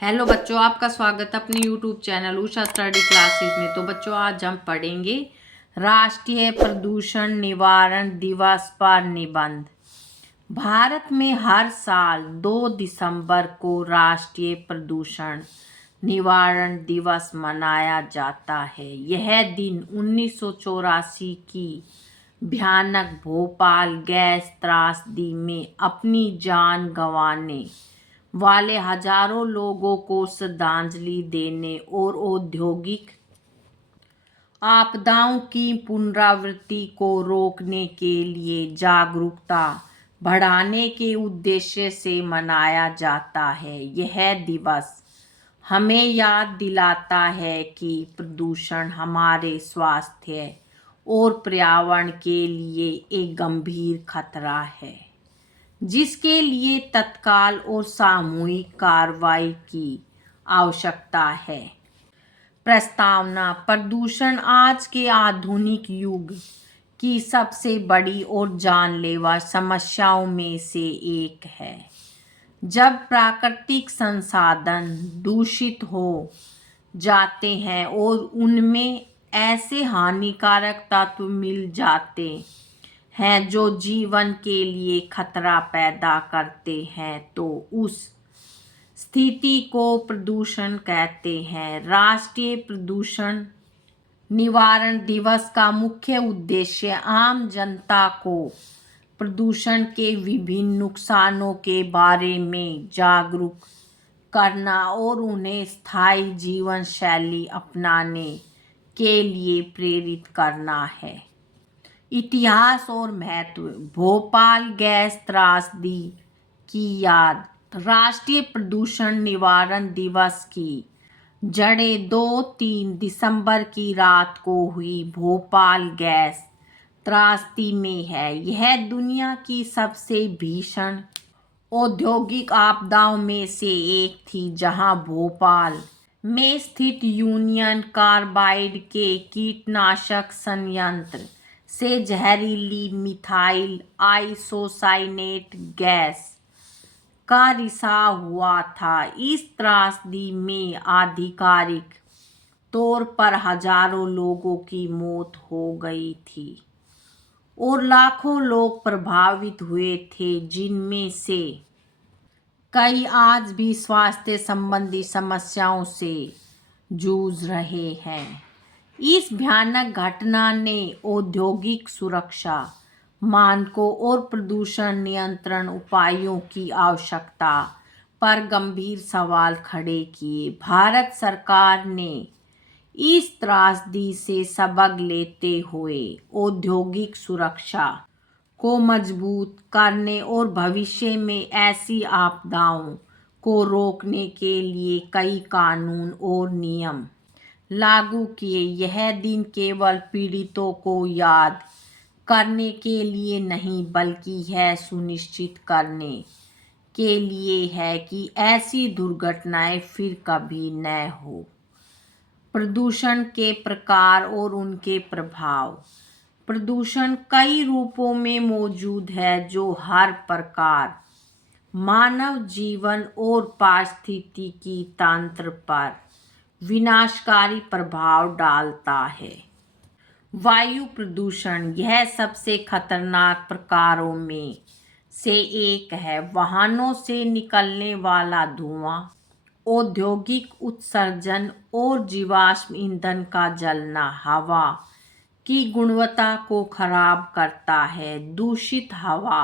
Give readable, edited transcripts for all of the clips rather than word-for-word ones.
Hello बच्चों, आपका स्वागत है अपने YouTube channel Usha study classes में। तो बच्चों, आज हम पढ़ेंगे राष्ट्रीय प्रदूषण निवारण दिवस पर निबंध। भारत में हर साल 2 दिसंबर को राष्ट्रीय प्रदूषण निवारण दिवस मनाया जाता है। यह दिन 1984 की भयानक भोपाल गैस त्रासदी में अपनी जान गंवाने वाले हजारों लोगों को श्रद्धांजलि देने और औद्योगिक आपदाओं की पुनरावृत्ति को रोकने के लिए जागरूकता बढ़ाने के उद्देश्य से मनाया जाता है। यह दिवस हमें याद दिलाता है कि प्रदूषण हमारे स्वास्थ्य और पर्यावरण के लिए एक गंभीर खतरा है, जिसके लिए तत्काल और सामूहिक कार्रवाई की आवश्यकता है। प्रस्तावना: प्रदूषण आज के आधुनिक युग की सबसे बड़ी और जानलेवा समस्याओं में से एक है। जब प्राकृतिक संसाधन दूषित हो जाते हैं और उनमें ऐसे हानिकारक तत्व मिल जाते हैं जो जीवन के लिए खतरा पैदा करते हैं, तो उस स्थिति को प्रदूषण कहते हैं। राष्ट्रीय प्रदूषण निवारण दिवस का मुख्य उद्देश्य आम जनता को प्रदूषण के विभिन्न नुकसानों के बारे में जागरूक करना और उन्हें स्थायी जीवन शैली अपनाने के लिए प्रेरित करना है। इतिहास और महत्व: भोपाल गैस त्रासदी की याद। राष्ट्रीय प्रदूषण निवारण दिवस की जड़ें 2-3 दिसंबर की रात को हुई भोपाल गैस त्रासदी में है। यह दुनिया की सबसे भीषण औद्योगिक आपदाओं में से एक थी, जहां भोपाल में स्थित यूनियन कार्बाइड के कीटनाशक संयंत्र से जहरीली मिथाइल आइसोसाइनेट गैस का रिसाव हुआ था। इस त्रासदी में आधिकारिक तौर पर हजारों लोगों की मौत हो गई थी और लाखों लोग प्रभावित हुए थे, जिनमें से कई आज भी स्वास्थ्य संबंधी समस्याओं से जूझ रहे हैं। इस भयानक घटना ने औद्योगिक सुरक्षा मानकों और प्रदूषण नियंत्रण उपायों की आवश्यकता पर गंभीर सवाल खड़े किए। भारत सरकार ने इस त्रासदी से सबक लेते हुए औद्योगिक सुरक्षा को मजबूत करने और भविष्य में ऐसी आपदाओं को रोकने के लिए कई कानून और नियम लागू किए। यह दिन केवल पीड़ितों को याद करने के लिए नहीं, बल्कि यह सुनिश्चित करने के लिए है कि ऐसी दुर्घटनाएं फिर कभी न हो। प्रदूषण के प्रकार और उनके प्रभाव। प्रदूषण कई रूपों में मौजूद है, जो हर प्रकार मानव जीवन और पारिस्थितिकी तंत्र पर विनाशकारी प्रभाव डालता है। वायु प्रदूषण: यह सबसे खतरनाक प्रकारों में से एक है। वाहनों से निकलने वाला धुआं, औद्योगिक उत्सर्जन और जीवाश्म ईंधन का जलना हवा की गुणवत्ता को खराब करता है। दूषित हवा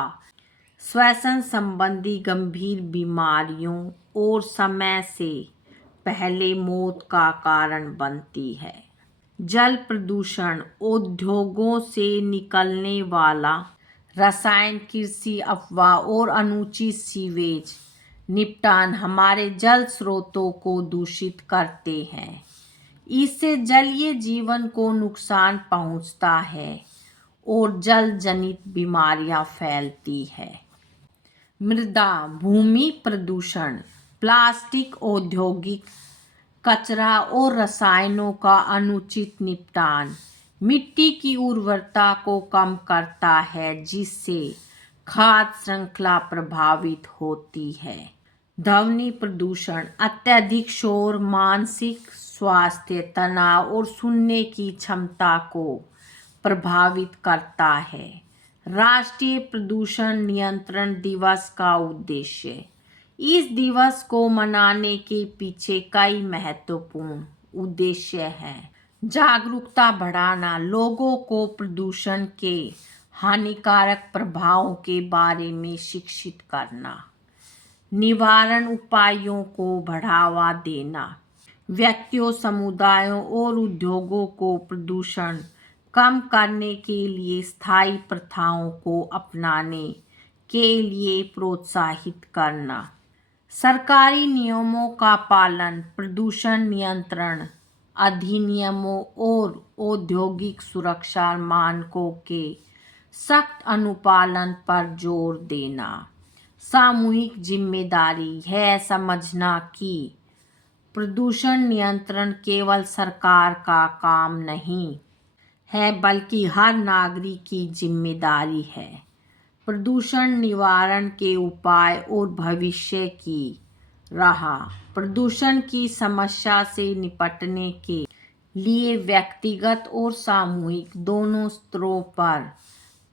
श्वसन संबंधी गंभीर बीमारियों और समय से पहले मौत का कारण बनती है। जल प्रदूषण: उद्योगों से निकलने वाला रसायन, कृषि अपवाह और अनुचित सीवेज निपटान हमारे जल स्रोतों को दूषित करते हैं। इससे जलीय जीवन को नुकसान पहुंचता है और जल जनित बीमारियां फैलती है। मृदा भूमि प्रदूषण: प्लास्टिक, औद्योगिक कचरा और रसायनों का अनुचित निपटान मिट्टी की उर्वरता को कम करता है, जिससे खाद्य श्रृंखला प्रभावित होती है। ध्वनि प्रदूषण अत्यधिक शोर मानसिक स्वास्थ्य, तनाव और सुनने की क्षमता को प्रभावित करता है। राष्ट्रीय प्रदूषण नियंत्रण दिवस का उद्देश्य। इस दिवस को मनाने के पीछे कई महत्वपूर्ण उद्देश्य हैं। जागरूकता बढ़ाना, लोगों को प्रदूषण के हानिकारक प्रभावों के बारे में शिक्षित करना। निवारण उपायों को बढ़ावा देना, व्यक्तियों, समुदायों और उद्योगों को प्रदूषण कम करने के लिए स्थायी प्रथाओं को अपनाने के लिए प्रोत्साहित करना। सरकारी नियमों का पालन, प्रदूषण नियंत्रण अधिनियमों और औद्योगिक सुरक्षा मानकों के सख्त अनुपालन पर जोर देना। सामूहिक जिम्मेदारी है समझना कि प्रदूषण नियंत्रण केवल सरकार का काम नहीं है बल्कि हर नागरिक की जिम्मेदारी है। प्रदूषण निवारण के उपाय और भविष्य की राह। प्रदूषण की समस्या से निपटने के लिए व्यक्तिगत और सामूहिक दोनों स्तरों पर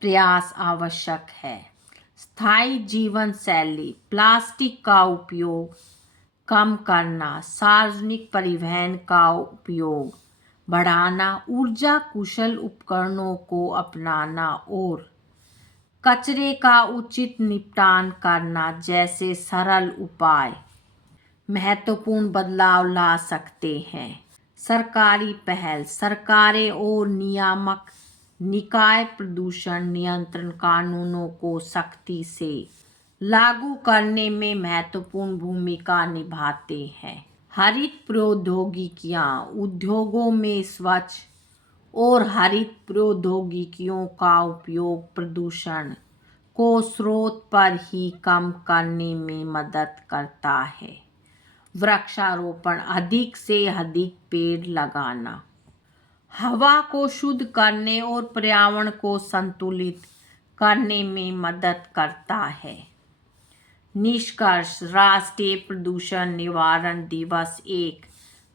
प्रयास आवश्यक है। स्थायी जीवन शैली, प्लास्टिक का उपयोग कम करना, सार्वजनिक परिवहन का उपयोग बढ़ाना, ऊर्जा कुशल उपकरणों को अपनाना और कचरे का उचित निपटान करना जैसे सरल उपाय महत्वपूर्ण बदलाव ला सकते हैं। सरकारी पहल, सरकारें और नियामक निकाय प्रदूषण नियंत्रण कानूनों को सख्ती से लागू करने में महत्वपूर्ण भूमिका निभाते हैं। हरित प्रौद्योगिकियां, उद्योगों में स्वच्छ और हरित प्रौद्योगिकियों का उपयोग प्रदूषण को स्रोत पर ही कम करने में मदद करता है। वृक्षारोपण, अधिक से अधिक पेड़ लगाना हवा को शुद्ध करने और पर्यावरण को संतुलित करने में मदद करता है। निष्कर्ष, राष्ट्रीय प्रदूषण निवारण दिवस एक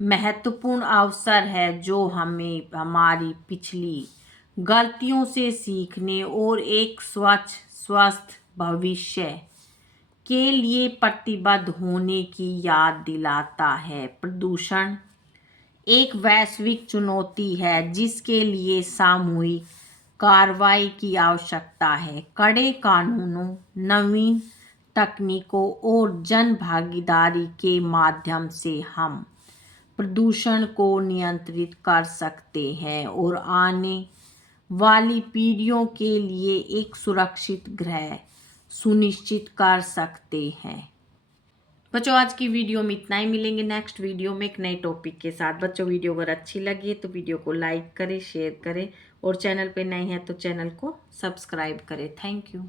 महत्वपूर्ण अवसर है जो हमें हमारी पिछली गलतियों से सीखने और एक स्वच्छ स्वस्थ भविष्य के लिए प्रतिबद्ध होने की याद दिलाता है। प्रदूषण एक वैश्विक चुनौती है जिसके लिए सामूहिक कार्रवाई की आवश्यकता है। कड़े कानूनों, नवीन तकनीकों और जन भागीदारी के माध्यम से हम प्रदूषण को नियंत्रित कर सकते हैं और आने वाली पीढ़ियों के लिए एक सुरक्षित ग्रह सुनिश्चित कर सकते हैं। बच्चों, आज की वीडियो में इतना ही। मिलेंगे नेक्स्ट वीडियो में एक नए टॉपिक के साथ। बच्चों, वीडियो अगर अच्छी लगी तो वीडियो को लाइक करें, शेयर करें और चैनल पे नए हैं तो चैनल को सब्सक्राइब करें। Thank you.